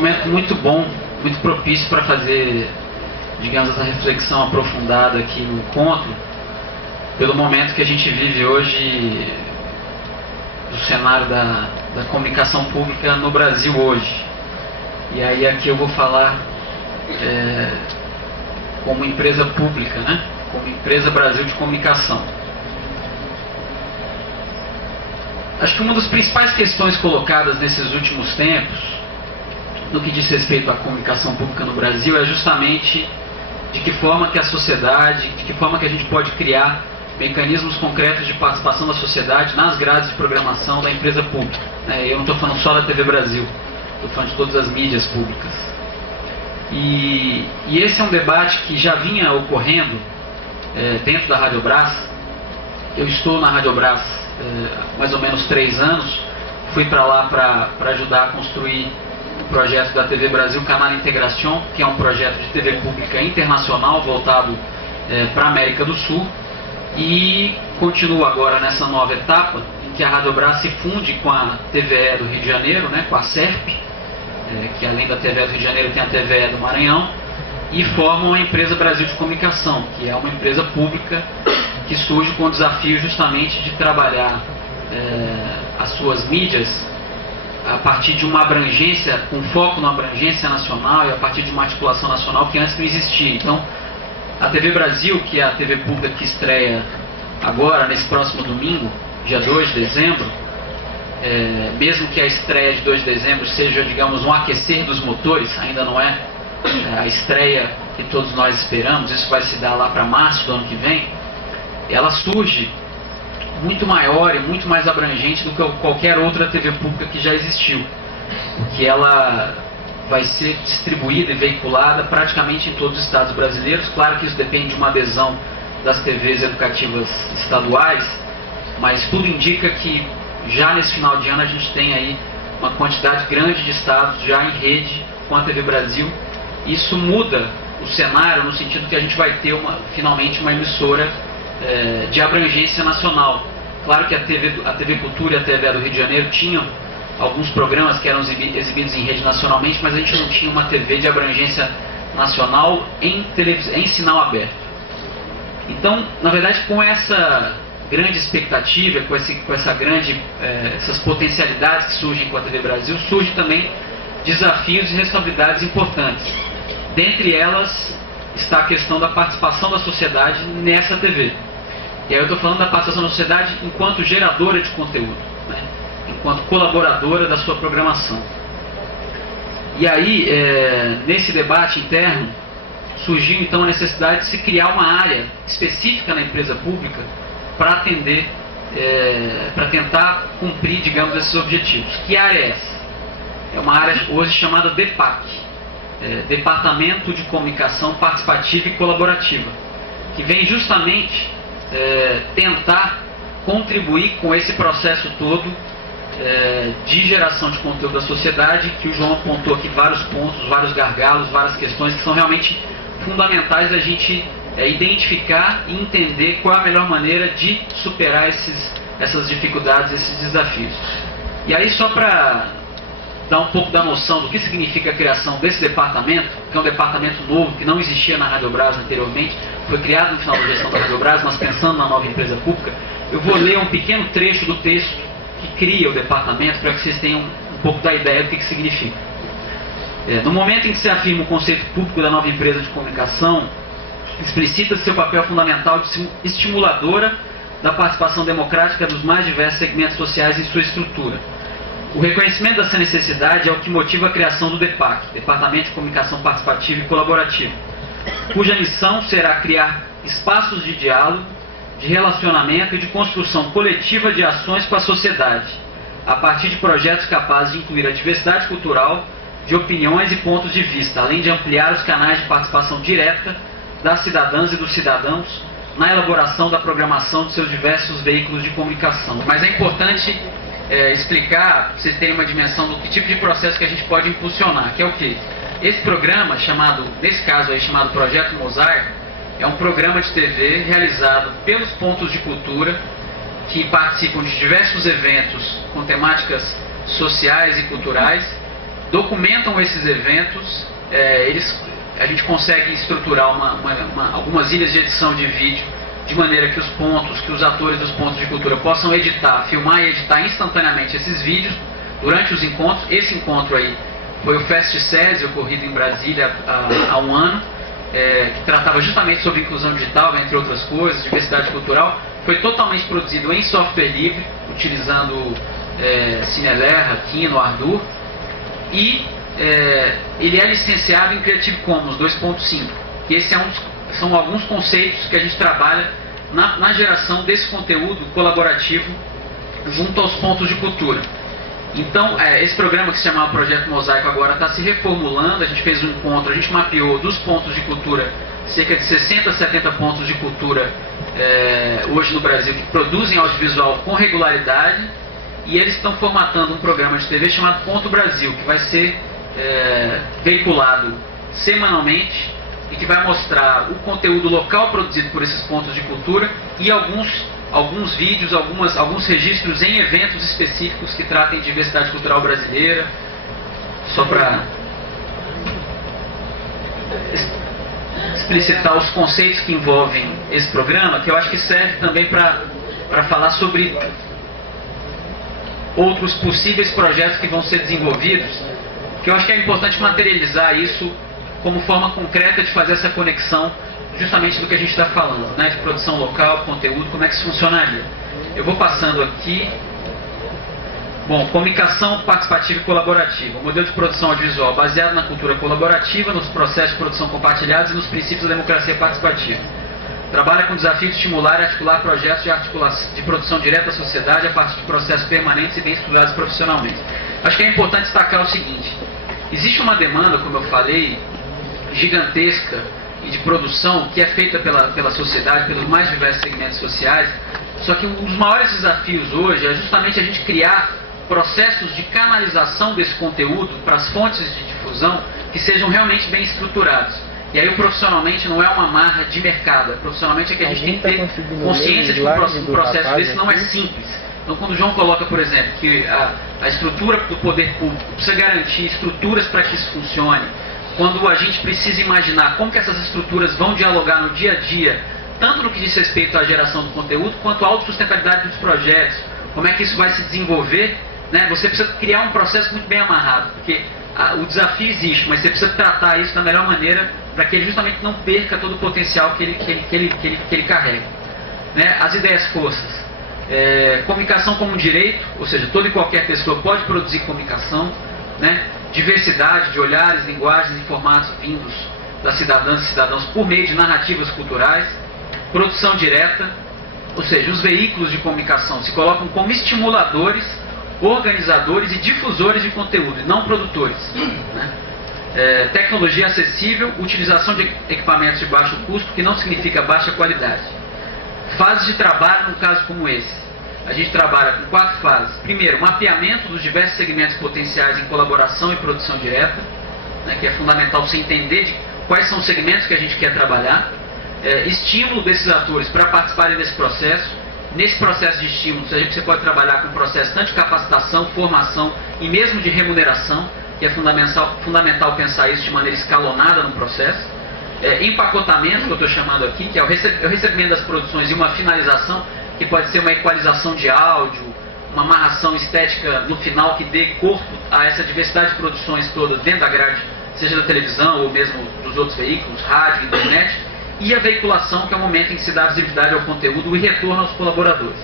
momento muito bom, muito propício para fazer, digamos, essa reflexão aprofundada aqui no encontro, pelo momento que a gente vive hoje do cenário da comunicação pública no Brasil hoje. E aí aqui eu vou falar como empresa pública, né? Como Empresa Brasil de Comunicação. Acho que uma das principais questões colocadas nesses últimos tempos, no que diz respeito à comunicação pública no Brasil, é justamente de que forma que a sociedade, de que forma que a gente pode criar mecanismos concretos de participação da sociedade nas grades de programação da empresa pública. Eu não estou falando só da TV Brasil, estou falando de todas as mídias públicas. E esse é um debate que já vinha ocorrendo dentro da Radiobras. Eu estou na Radiobras há mais ou menos 3 anos, fui para lá para ajudar a construir o projeto da TV Brasil Canal Integração, que é um projeto de TV pública internacional voltado para a América do Sul, e continuo agora nessa nova etapa em que a Radiobras se funde com a TVE do Rio de Janeiro, né, com a SERP, que além da TVE do Rio de Janeiro tem a TVE do Maranhão, e formam a Empresa Brasil de Comunicação, que é uma empresa pública que surge com o desafio justamente de trabalhar as suas mídias a partir de uma abrangência, com foco na abrangência nacional e a partir de uma articulação nacional que antes não existia. Então, a TV Brasil, que é a TV pública que estreia agora, nesse próximo domingo, dia 2 de dezembro, mesmo que a estreia de 2 de dezembro seja, digamos, um aquecer dos motores, ainda não é a estreia que todos nós esperamos, isso vai se dar lá para março do ano que vem, ela surge muito maior e muito mais abrangente do que qualquer outra TV pública que já existiu, porque ela vai ser distribuída e veiculada praticamente em todos os estados brasileiros. Claro que isso depende de uma adesão das TVs educativas estaduais, mas tudo indica que já nesse final de ano a gente tem aí uma quantidade grande de estados já em rede com a TV Brasil. Isso muda o cenário no sentido que a gente vai ter finalmente uma emissora de abrangência nacional. Claro que a TV Cultura e a TVE do Rio de Janeiro tinham alguns programas que eram exibidos em rede nacionalmente, mas a gente não tinha uma TV de abrangência nacional em sinal aberto. Então, na verdade, com essa grande expectativa, com essas potencialidades que surgem com a TV Brasil, surgem também desafios e responsabilidades importantes. Dentre elas está a questão da participação da sociedade nessa TV. E aí eu estou falando da participação da sociedade enquanto geradora de conteúdo, né? Enquanto colaboradora da sua programação. E aí, nesse debate interno, surgiu então a necessidade de se criar uma área específica na empresa pública para atender, para tentar cumprir, digamos, esses objetivos. Que área é essa? É uma área hoje chamada DEPAC, Departamento de Comunicação Participativa e Colaborativa, que vem justamente tentar contribuir com esse processo todo de geração de conteúdo da sociedade, que o João apontou aqui vários pontos, vários gargalos, várias questões que são realmente fundamentais da gente identificar e entender qual é a melhor maneira de superar essas dificuldades, esses desafios. E aí, só para dar um pouco da noção do que significa a criação desse departamento, que é um departamento novo, que não existia na Radiobras anteriormente, foi criado no final da gestão da Radiobras, mas pensando na nova empresa pública, eu vou ler um pequeno trecho do texto que cria o departamento, para que vocês tenham um pouco da ideia do que significa. No momento em que se afirma o conceito público da nova empresa de comunicação, explicita seu papel fundamental de estimuladora da participação democrática dos mais diversos segmentos sociais em sua estrutura. O reconhecimento dessa necessidade é o que motiva a criação do DEPAC, Departamento de Comunicação Participativa e Colaborativa, cuja missão será criar espaços de diálogo, de relacionamento e de construção coletiva de ações com a sociedade, a partir de projetos capazes de incluir a diversidade cultural, de opiniões e pontos de vista, além de ampliar os canais de participação direta das cidadãs e dos cidadãos na elaboração da programação de seus diversos veículos de comunicação. Mas é importante explicar, para vocês terem uma dimensão do que tipo de processo que a gente pode impulsionar, que é o quê? Esse programa, nesse caso aí, chamado Projeto Mosaico, é um programa de TV realizado pelos pontos de cultura que participam de diversos eventos com temáticas sociais e culturais documentam esses eventos. A gente consegue estruturar algumas ilhas de edição de vídeo de maneira que os atores dos pontos de cultura possam editar, filmar e editar instantaneamente esses vídeos durante os encontros. Esse encontro aí foi o Fest SESI, ocorrido em Brasília há um ano, que tratava justamente sobre inclusão digital, entre outras coisas, diversidade cultural. Foi totalmente produzido em software livre, utilizando Cineleer, Kino, Ardour, e ele é licenciado em Creative Commons 2.5, que esse são alguns conceitos que a gente trabalha na geração desse conteúdo colaborativo junto aos pontos de cultura. Então, esse programa que se chamava Projeto Mosaico agora está se reformulando. A gente fez um encontro, a gente mapeou dos pontos de cultura, cerca de 60, 70 pontos de cultura hoje no Brasil que produzem audiovisual com regularidade, e eles estão formatando um programa de TV chamado Ponto Brasil, que vai ser veiculado semanalmente e que vai mostrar o conteúdo local produzido por esses pontos de cultura e alguns vídeos, alguns registros em eventos específicos que tratem de diversidade cultural brasileira. Só para explicitar os conceitos que envolvem esse programa, que eu acho que serve também para falar sobre outros possíveis projetos que vão ser desenvolvidos, que eu acho que é importante materializar isso como forma concreta de fazer essa conexão justamente do que a gente está falando, né, de produção local, conteúdo, como é que isso funcionaria. Eu vou passando aqui. Bom, comunicação participativa e colaborativa. O modelo de produção audiovisual baseado na cultura colaborativa, nos processos de produção compartilhados e nos princípios da democracia participativa. Trabalha com o desafio de estimular e articular projetos de produção direta à sociedade a partir de processos permanentes e bem estruturados profissionalmente. Acho que é importante destacar o seguinte: existe uma demanda, como eu falei, gigantesca e de produção que é feita pela sociedade, pelos mais diversos segmentos sociais. Só que um dos maiores desafios hoje é justamente a gente criar processos de canalização desse conteúdo para as fontes de difusão que sejam realmente bem estruturados. E aí, profissionalmente, não é uma marra de mercado. Profissionalmente é que a gente tem que ter consciência de que um processo desse não é simples. Então, quando o João coloca, por exemplo, que a estrutura do poder público precisa garantir estruturas para que isso funcione, quando a gente precisa imaginar como que essas estruturas vão dialogar no dia a dia, tanto no que diz respeito à geração do conteúdo, quanto à autossustentabilidade dos projetos, como é que isso vai se desenvolver, né? Você precisa criar um processo muito bem amarrado, porque o desafio existe, mas você precisa tratar isso da melhor maneira para que ele justamente não perca todo o potencial que ele carrega. Né? As ideias forças. Comunicação como um direito, ou seja, toda e qualquer pessoa pode produzir comunicação, né? Diversidade de olhares, linguagens e formatos vindos das cidadãs e cidadãos por meio de narrativas culturais. Produção direta, ou seja, os veículos de comunicação se colocam como estimuladores, organizadores e difusores de conteúdo, e não produtores. Né? Tecnologia acessível, utilização de equipamentos de baixo custo, que não significa baixa qualidade. Fases de trabalho num caso como esse. A gente trabalha com 4 fases. Primeiro, mapeamento dos diversos segmentos potenciais em colaboração e produção direta, né, que é fundamental você entender de quais são os segmentos que a gente quer trabalhar. Estímulo desses atores para participarem desse processo. Nesse processo de estímulo, você pode trabalhar com um processo tanto de capacitação, formação e mesmo de remuneração, que é fundamental pensar isso de maneira escalonada no processo. Empacotamento, que eu estou chamando aqui, que é o recebimento das produções e uma finalização, que pode ser uma equalização de áudio, uma amarração estética no final que dê corpo a essa diversidade de produções todas dentro da grade, seja da televisão ou mesmo dos outros veículos, rádio, internet. E a veiculação, que é o momento em que se dá visibilidade ao conteúdo e retorno aos colaboradores.